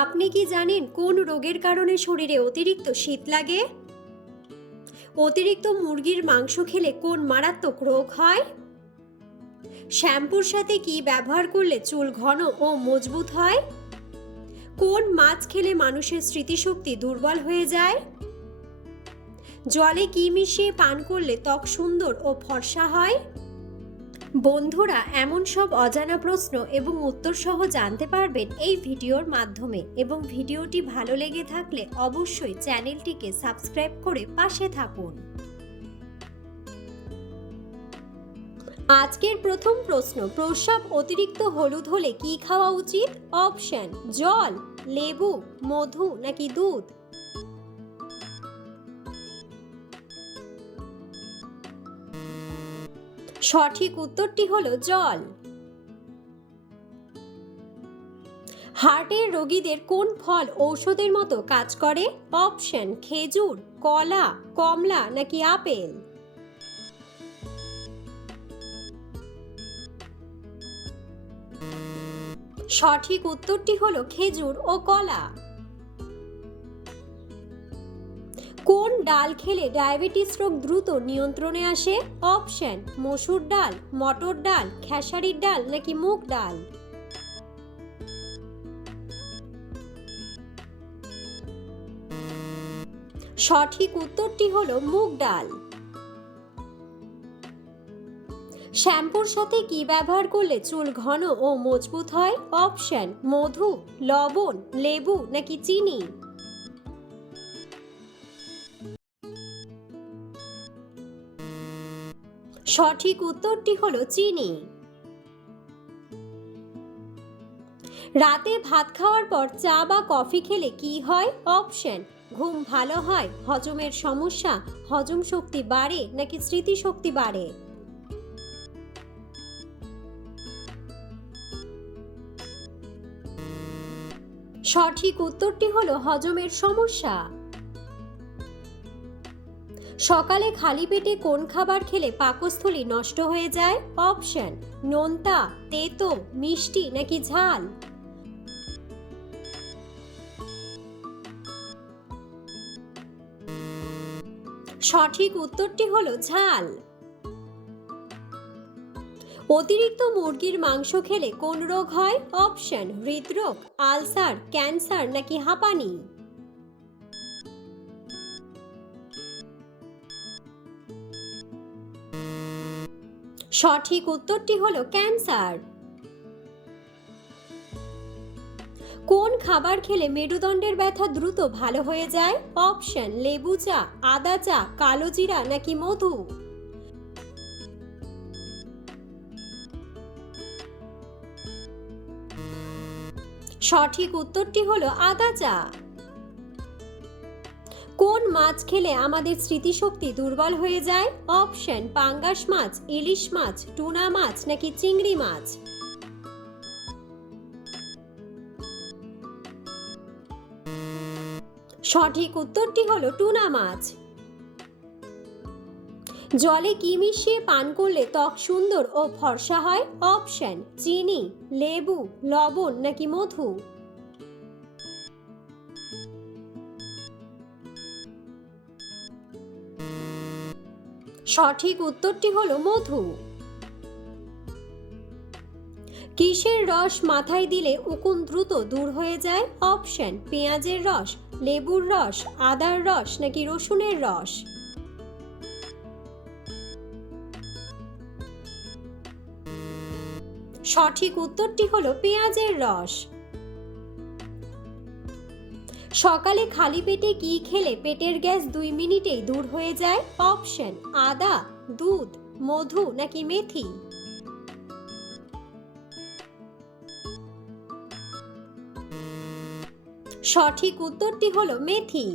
আপনি কি জানেন কোন রোগের কারণে শরীরে অতিরিক্ত শীত লাগে? অতিরিক্ত মুরগির মাংস খেলে কোন মারাত্মক রোগ হয়? শ্যাম্পুর সাথে কি ব্যবহার করলে চুল ঘন ও মজবুত হয়? কোন মাছ খেলে মানুষের স্মৃতিশক্তি দুর্বল হয়ে যায়? জলে কি মিশিয়ে পান করলে ত্বক সুন্দর ও ফর্সা হয়? বন্ধুরা, এমন সব অজানা প্রশ্ন এবং উত্তর সহ জানতে পারবেন এই ভিডিওর মাধ্যমে, এবং ভিডিওটি ভালো লেগে থাকলে অবশ্যই চ্যানেলটিকে সাবস্ক্রাইব করে পাশে থাকুন। আজকের প্রথম প্রশ্ন, প্রস্রাব অতিরিক্ত হলুদ হলে কি খাওয়া উচিত? অপশন: জল, লেবু, মধু নাকি দুধ? সঠিক উত্তরটি হলো জল। হার্টের রোগীদের কোন ফল ঔষধের মতো কাজ করে? অপশন: খেজুর, কলা, কমলা নাকি আপেল? সঠিক উত্তরটি হলো খেজুর ও কলা। কোন ডাল খেলে ডায়াবেটিস রোগ দ্রুত নিয়ন্ত্রণে আসে? অপশন: মসুর ডাল, মটর ডাল, খেসারির ডাল নাকি মুগ ডাল? সঠিক উত্তরটি হলো মুগ ডাল। শ্যাম্পুর সাথে কি ব্যবহার করলে চুল ঘন ও মজবুত হয়? অপশন: মধু, লবণ, লেবু নাকি চিনি? সঠিক উত্তরটি হলো চিনি। রাতে ভাত খাওয়ার পর চা বা কফি খেলে কি হয়? অপশন: ঘুম ভালো হয়, হজমের সমস্যা, হজম শক্তি বাড়ে নাকি স্মৃতিশক্তি বাড়ে? সঠিক উত্তরটি হলো হজমের সমস্যা। সকালে খালি পেটে কোন খাবার খেলে পাকস্থলী নষ্ট হয়ে যায়? অপশন: নোনতা, তেতো, মিষ্টি নাকি ঝাল? সঠিক উত্তরটি হলো ঝাল। অতিরিক্ত মুরগির মাংস খেলে কোন রোগ হয়? অপশন: হৃদরোগ, আলসার, ক্যান্সার নাকি হাঁপানি? সঠিক উত্তরটি হলো ক্যান্সার। কোন খাবার খেলে মেরুদণ্ডের ব্যথা দ্রুত ভালো হয়ে যায়? অপশন: লেবু চা, আদা চা, কালো জিরা নাকি মধু? সঠিক উত্তরটি হলো আদা চা। কোন মাছ খেলে আমাদের স্মৃতিশক্তি দুর্বল হয়ে যায়? অপশন: পাঙ্গাস মাছ, ইলিশ মাছ, টুনা মাছ নাকি চিংড়ি মাছ? সঠিক উত্তরটি হলো টুনা মাছ। জলে কি মিশিয়ে পান করলে ত্বক সুন্দর ও ফর্সা হয়? অপশন: চিনি, লেবু, লবণ নাকি মধু? সঠিক উত্তরটি হলো মধু। কিসের রস মাথায় দিলে উকুন দ্রুত দূর হয়ে যায়? অপশন: পেঁয়াজের রস, লেবুর রস, আদার রস নাকি রসুনের রস? সঠিক উত্তরটি হলো পেঁয়াজের রস। সকালে খালি পেটে কি খেলে পেটের গ্যাস 2 মিনিটেই দূর হয়ে যায়? অপশন: আদা, দুধ, মধু নাকি মেথি? সঠিক উত্তরটি হলো মেথি।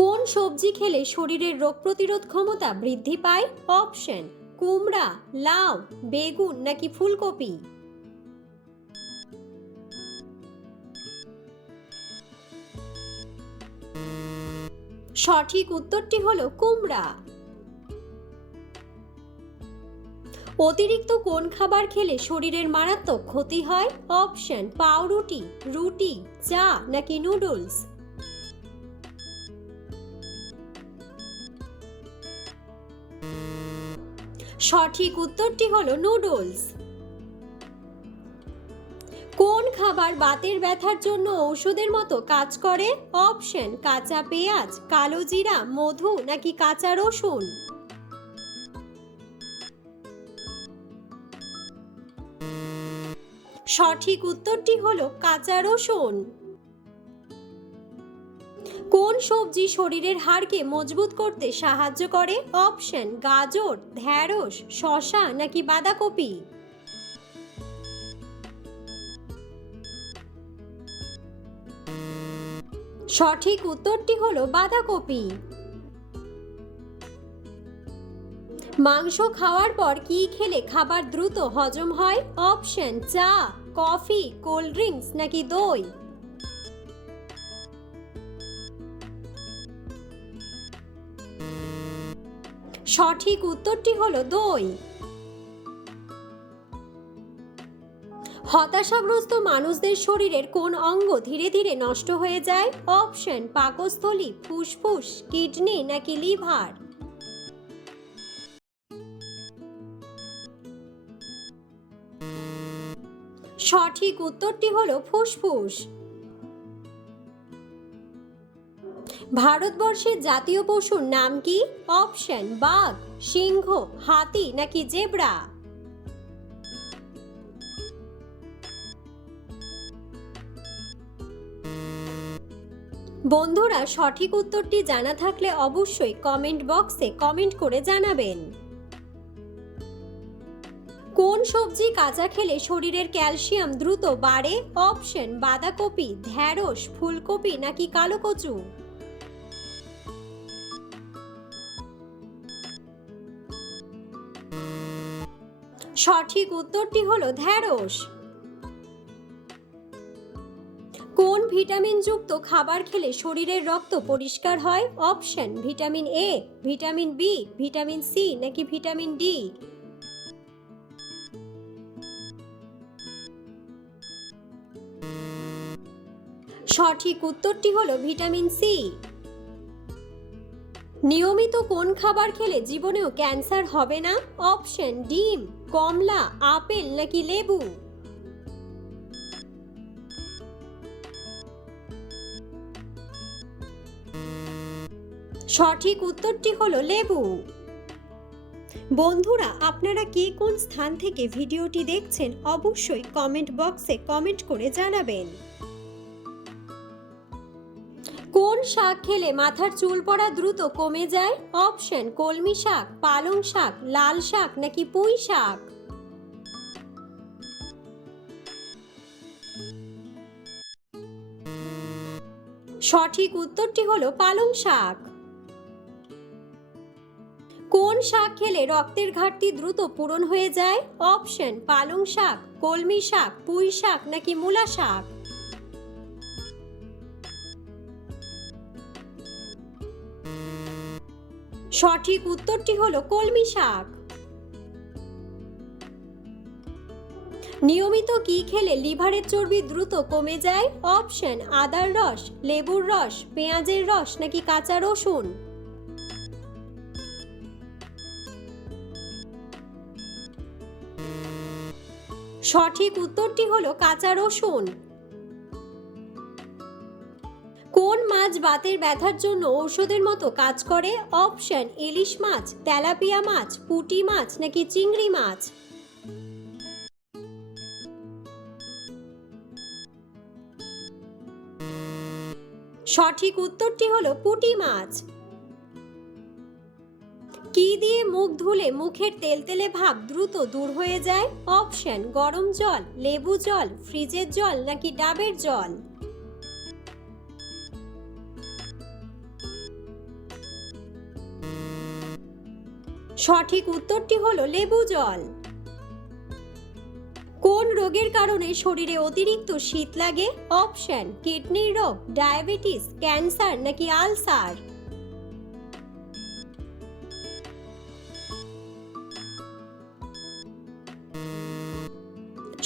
কোন সবজি খেলে শরীরের রোগ প্রতিরোধ ক্ষমতা বৃদ্ধি পায়? অপশন: কুমড়া, লাউ, বেগুন নাকি ফুলকপি? সঠিক উত্তরটি হলো কুমড়া। অতিরিক্ত কোন খাবার খেলে শরীরের মারাত্মক ক্ষতি হয়? অপশন পাউরুটি, রুটি, চা নাকি নুডলস। সঠিক উত্তরটি হলো নুডলস। কোন খাবার বাতের ব্যথার জন্য ঔষধের মতো কাজ করে? অপশন কাঁচা পেঁয়াজ, কালো জিরা, মধু নাকি কাঁচা রসুন। সঠিক উত্তরটি হলো কাঁচা রসুন। কোন সবজি শরীরের হাড়কে মজবুত করতে সাহায্য করে? অপশন গাজর, ঢ্যাঁড়স, শসা নাকি বাঁধাকপি। সঠিক উত্তরটি হলো বাঁধাকপি। মাংস খাওয়ার পর কি খেলে খাবার দ্রুত হজম হয়? অপশন চা, কফি, কোল্ড ড্রিঙ্কস নাকি দই। সঠিক উত্তরটি হলো দই। হতাশাগ্রস্ত মানুষদের শরীরের কোন অঙ্গ ধীরে ধীরে নষ্ট হয়ে যায়? অপশন পাকস্থলী, ফুসফুস, কিডনি নাকি লিভার। সঠিক উত্তরটি হলো ফুসফুস। ভারতবর্ষের জাতীয় পশুর নাম কি? অপশন বাঘ, সিংহ, হাতি নাকি জেব্রা। বন্ধুরা, সঠিক উত্তরটি জানা থাকলে অবশ্যই কমেন্ট বক্সে কমেন্ট করে জানাবেন। কোন সবজি কাঁচা খেলে শরীরের ক্যালসিয়াম দ্রুত বাড়ে? অপশন বাঁধাকপি, ঢ্যাঁড়স, ফুলকপি নাকি কালো কচু। সঠিক উত্তরটি হলো ঢ্যাঁড়স। কোন ভিটামিন যুক্ত খাবার খেলে শরীরের রক্ত পরিষ্কার হয়? Option vitamin A, vitamin B, vitamin C নাকি ভিটামিন ডি। সঠিক উত্তরটি হলো ভিটামিন সি। নিয়মিত কোন খাবার খেলে জীবনেও ক্যান্সার হবে না? অপশন ডিম, কমলা, আপেল নাকি লেবু। সঠিক উত্তরটি হলো লেবু। বন্ধুরা, আপনারা কে কোন স্থান থেকে ভিডিওটি দেখছেন অবশ্যই কমেন্ট বক্সে কমেন্ট করে জানাবেন। কোন শাক খেলে মাথার চুল পড়া দ্রুত কমে যায়? অপশন কলমি শাক, পালং শাক, লাল শাক নাকি পুঁই শাক। সঠিক উত্তরটি হলো পালং শাক। কোন শাক খেলে রক্তের ঘাটতি দ্রুত পূরণ হয়ে যায়? অপশন পালং শাক, কলমি শাক, পুঁই শাক নাকি মূলা শাক। সঠিক উত্তরটি হলো কলমি শাক। নিয়মিত কি খেলে লিভারের চর্বি দ্রুত কমে যায়? অপশন আদার রস, লেবুর রস, পেঁয়াজের রস নাকি কাঁচা রসুন। সঠিক উত্তরটি হলো কাঁচা রসুন। কোন মাছ বাতের ব্যথার জন্য ঔষধের মতো কাজ করে? অপশন ইলিশ মাছ, তেলাপিয়া মাছ, পুঁটি মাছ নাকি চিংড়ি মাছ। সঠিক উত্তরটি হলো পুঁটি মাছ। কি দিয়ে মুখ ধুলে মুখের তেলতেলে ভাব দ্রুত দূর হয়ে যায়? অপশন গরম জল, লেবু জল, ফ্রিজের জল নাকি ডাবের জল। সঠিক উত্তরটি হলো লেবু জল। কোন রোগের কারণে শরীরে অতিরিক্ত শীত লাগে? অপশন কিডনির রোগ, ডায়াবেটিস, ক্যান্সার নাকি আলসার।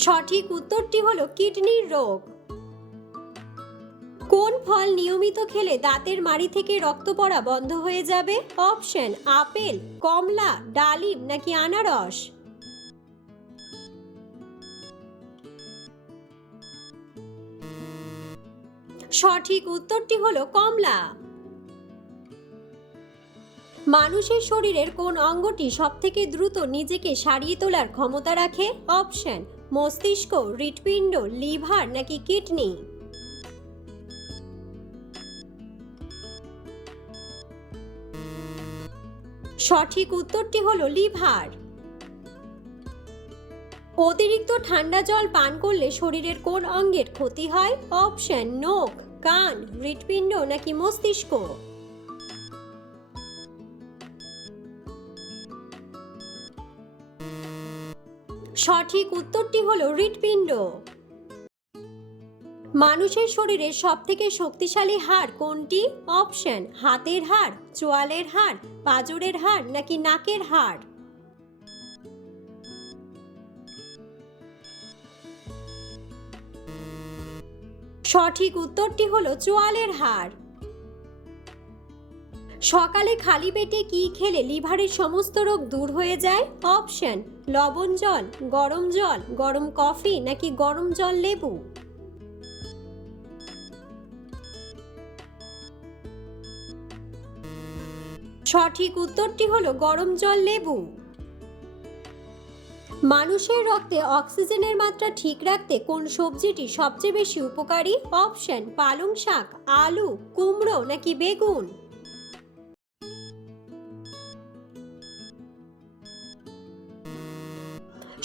সঠিক উত্তরটি হলো কিডনির রোগ। কোন ফল নিয়মিত খেলে দাঁতের মাড়ি থেকে রক্ত পড়া বন্ধ হয়ে যাবে? অপশন আপেল, কমলা, ডালিম নাকি আনারস। সঠিক উত্তরটি হলো কমলা। মানুষের শরীরের কোন অঙ্গটি সবথেকে দ্রুত নিজেকে সারিয়ে তোলার ক্ষমতা রাখে? অপশন মস্তিষ্ক, হৃৎপিণ্ড, লিভার নাকি কিডনি। সঠিক উত্তরটি হলো লিভার। অতিরিক্ত ঠান্ডা জল পান করলে শরীরের কোন অঙ্গের ক্ষতি হয়? অপশন নখ, কান, হৃৎপিণ্ড নাকি মস্তিষ্ক। সঠিক উত্তরটি হলো হৃৎপিণ্ড। মানুষের শরীরের সবথেকে শক্তিশালী হাড় কোনটি? অপশন হাতের হাড়, চোয়ালের হাড়, পাঁজরের হাড় নাকি নাকের হাড়। সঠিক উত্তরটি হলো চোয়ালের হাড়। সকালে খালি পেটে কি খেলে লিভারের সমস্ত রোগ দূর হয়ে যায়? অপশন লবণ জল, গরম কফি নাকি গরম জল লেবু। সঠিক উত্তরটি হলো গরম জল লেবু। মানুষের রক্তে অক্সিজেনের মাত্রা ঠিক রাখতে কোন সবজিটি সবচেয়ে বেশি উপকারী? অপশন পালং শাক, আলু, কুমড়ো নাকি বেগুন।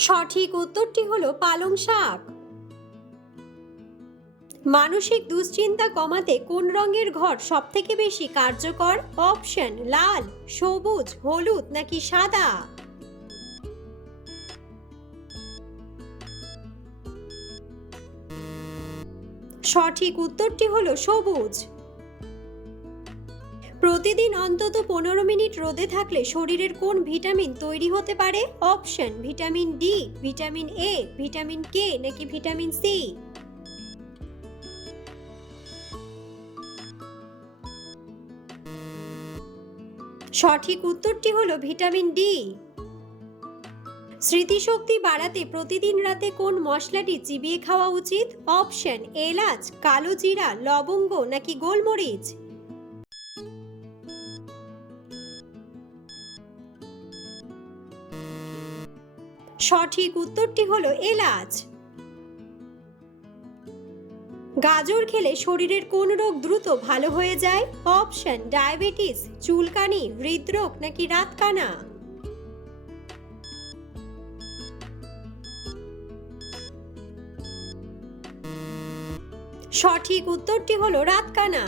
সঠিক উত্তরটি হলো পালং শাক। মানসিক দুশ্চিন্তা কমাতে কোন রঙের ঘর সবথেকে বেশি কার্যকর? অপশন লাল, সবুজ, হলুদ নাকি সাদা। সঠিক উত্তরটি হলো সবুজ। প্রতিদিন অন্তত 15 মিনিট রোদে থাকলে শরীরের কোন ভিটামিন তৈরি হতে পারে? Option vitamin D, vitamin A, vitamin K নাকি ভিটামিন সি। সঠিক উত্তরটি হলো ভিটামিন ডি। স্মৃতিশক্তি বাড়াতে প্রতিদিন রাতে কোন মশলাটি চিবিয়ে খাওয়া উচিত? অপশন এলাচ, কালো জিরা, লবঙ্গ নাকি গোলমরিচ। সঠিক উত্তরটি হলো এলাচ। গাজর খেলে শরীরের কোন রোগ দ্রুত ভালো হয়ে যায়? অপশন ডায়াবেটিস, চুলকানি, হৃদরোগ নাকি রাতকানা। সঠিক উত্তরটি হলো রাতকানা।